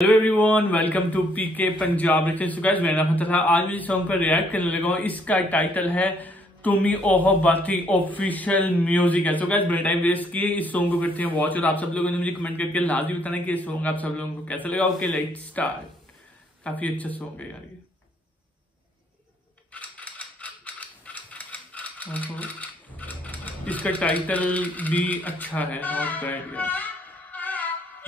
Hello everyone, welcome to PK Punjab reaction. So guys, मेरा नाम है तथा आज मैं इस सॉन्ग पर रिएक्ट करने लगा हूँ। इसका टाइटल है तुमी ओहो बाती ऑफिशियल म्यूजिक है। सो गाइस, मेरा टाइम वेस्ट किए, इस सॉन्ग को करते हैं वॉच। और आप सब लोगों ने मुझे कमेंट करके लाजमी बताना कि ये सॉन्ग आप सब लोगों को कैसा लगा। Okay, let's start. काफी अच्छा सॉन्ग है यार ये। इसका टाइटल भी अच्छा है, नॉट बैड यार।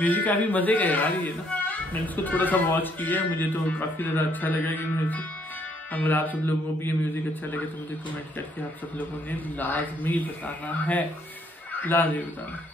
म्यूजिक काफी मजे का है यार ये ना। मैंने इसको थोड़ा सा वॉच किया है, मुझे तो काफी ज्यादा अच्छा लगा ये म्यूजिक। अगर आप सब लोगों को भी ये म्यूजिक अच्छा लगे तो मुझे कमेंट करके आप सब लोगों ने लाजमी बताना है, लाजमी बताना।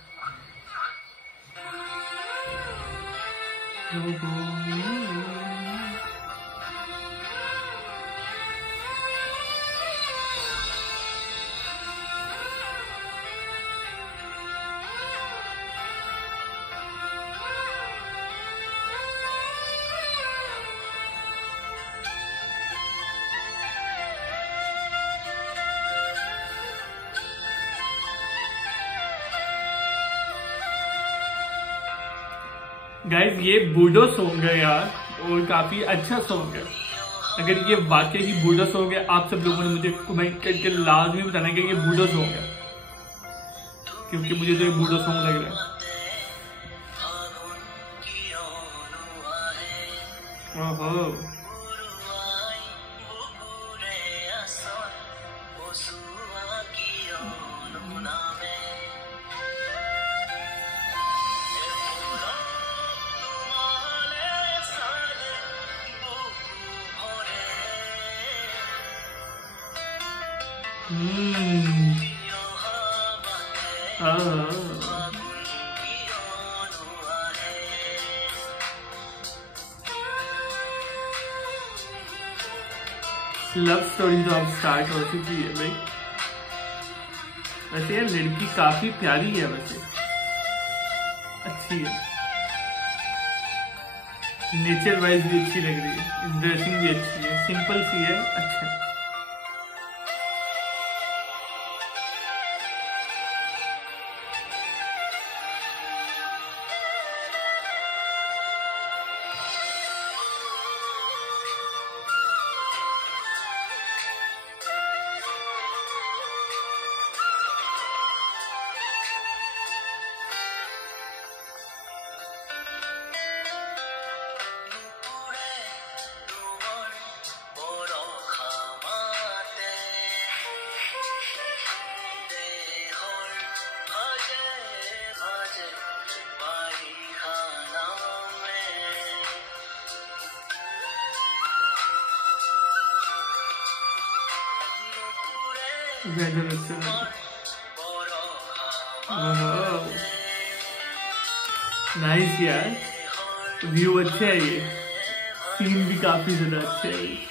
गाइस, ये बूडो सॉन्ग है यार, और काफी अच्छा सॉन्ग है। अगर ये वाकई ही बूडो सॉन्ग है, आप सब लोगों ने मुझे कमेंट करके लाजमी बताना कि ये बूडो सॉन्ग है, क्योंकि मुझे तो ये बूडो सॉन्ग लग रहा है। ओहो, लव स्टोरी तो अब स्टार्ट हो चुकी है भाई। वैसे यार लड़की काफी प्यारी है, वैसे अच्छी है, नेचर वाइज भी अच्छी लग रही है, ड्रेसिंग भी अच्छी है, सिंपल सी है, अच्छा है। नाइस यार, व्यू अच्छा है, ये सीन भी काफी ज्यादा अच्छा है।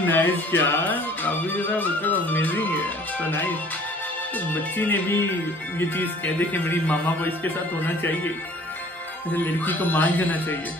नाइस यार, काफी ज्यादा मतलब अमेजिंग है, तो नाइस। तो बच्ची ने भी ये चीज कह दी कि मेरी मामा को इसके साथ होना चाहिए, ऐसे लड़की को मान जाना चाहिए।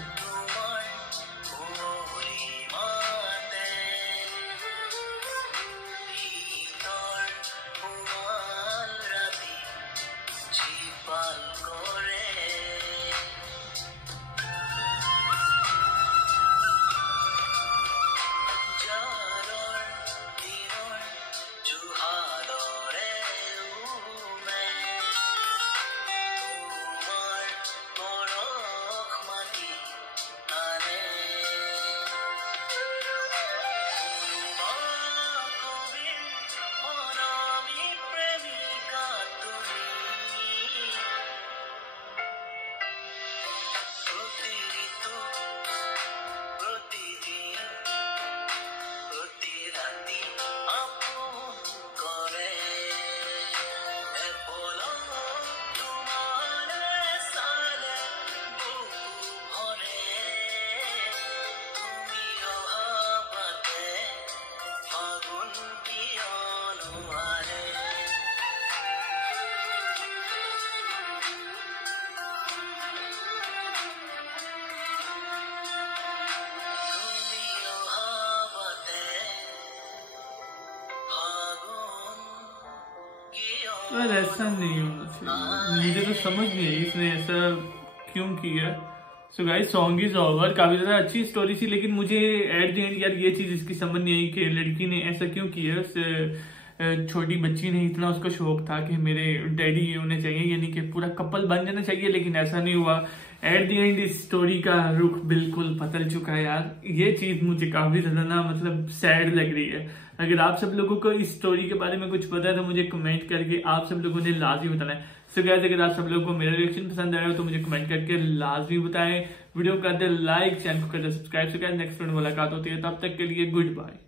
पर ऐसा नहीं होना चाहिए, मुझे तो समझ नहीं आई इसने ऐसा क्यों किया। So guys song is over, काफी ज्यादा अच्छी स्टोरी थी, लेकिन मुझे एट द एंड यार ये चीज इसकी समझ नहीं आई कि लड़की ने ऐसा क्यों किया। छोटी बच्ची ने इतना उसका शौक था कि मेरे डैडी ये होने चाहिए, यानी कि पूरा कपल बन जाना चाहिए, लेकिन ऐसा नहीं हुआ। एट द एंड इस स्टोरी का रुख बिल्कुल बदल चुका है यार। ये चीज मुझे काफी ज्यादा ना मतलब सैड लग रही है। अगर आप सब लोगों को इस स्टोरी के बारे में कुछ पता है तो मुझे कमेंट करके आप सब लोगों ने लाजमी बताना है। सो गाइस अगर आप सब लोगों को मेरा रिएक्शन पसंद आया हो तो मुझे कमेंट करके लाजमी बताएं। वीडियो कर दे लाइक, चैनल को कर दे subscribe. So guys next video में मुलाकात होती है, तब तक के लिए गुड बाय।